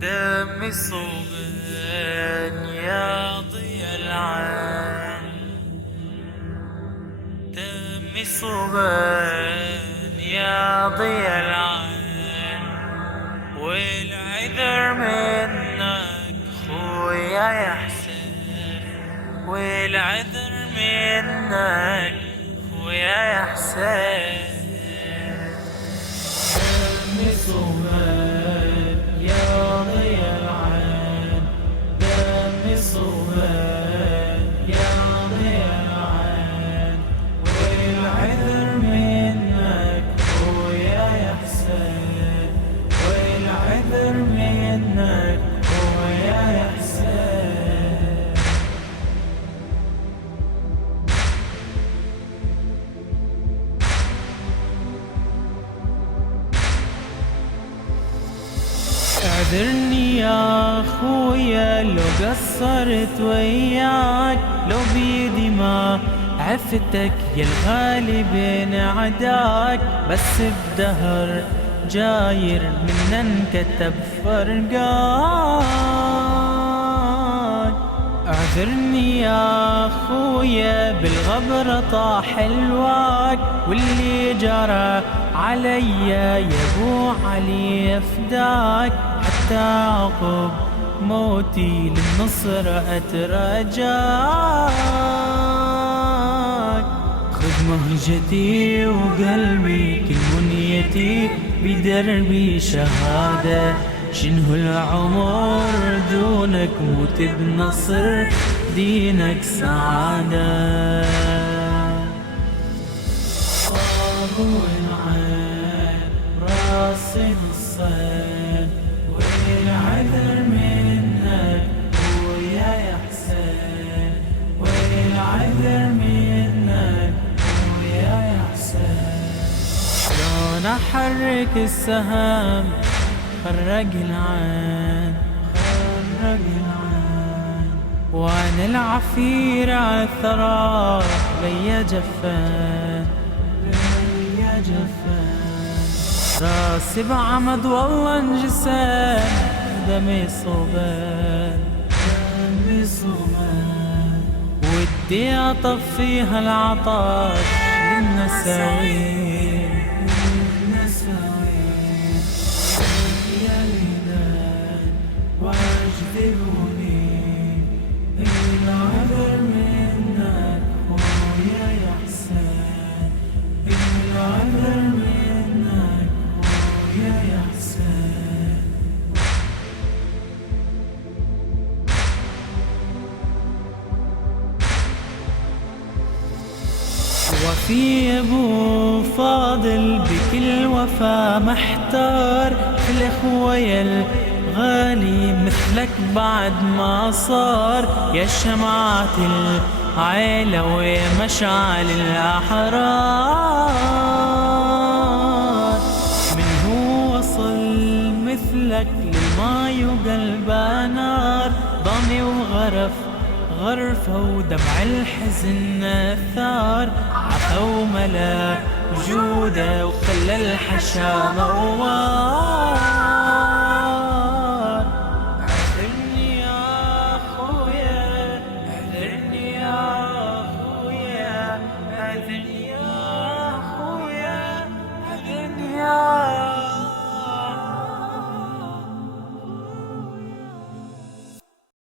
دمي صوبان يا ضيا العين، دمي صوبان يا ضيا العين، والعذر منك خويا يا حسين، والعذر منك خويا يا حسين. دمي صوبان يا ضيا العين، دمي صوبان يا ضيا العين، والعذر منك خويا يا حسين، والعذر منك خويا يا حسين. اعذرني يا خويا لو قصرت وياك، لو بيدي ما عفتك يا الغالي بين عداك، بس بدهر جاير منا انكتب فرقاك. اعذرني يا خويا بالغبرة طاح الواك، واللي جرى عليا يا ابو علي فداك، حتى عقب موتي للنصر اترجاك. خذ مهجتي وقلبي كل منيتي بدربي شهادة، شنه العمر دونك موت بنصر دينك سعادة. صابو العين راسي نصين، والعذر منك خويا يا حسين، والعذر منك خويا يا حسين. شلون احرك السهم خرج العين، خرج العين، وانا العفير عالثرى ليا جفان، ليا جفان. راسي بعمد والله انجسام، دمي صوبان، دمي صوبان، ودي اطفيها العطش للنساوين، للنساوين. يا ليلان واجذبوني، العذر منك خويا يا حسين، العذر منك خويا يا حسين. وفي ابو فاضل بكل وفا محتار، في الاخوة يا الغالي مثلك بعد ما صار، يا شمعة العيلة ويا مشعل الاحرار. من هو وصل مثلك للماي وقلبه نار، ضامي وغرف غرفة ودمع الحزن ثار، عفا وملا وجوده وخلى الحشا موار.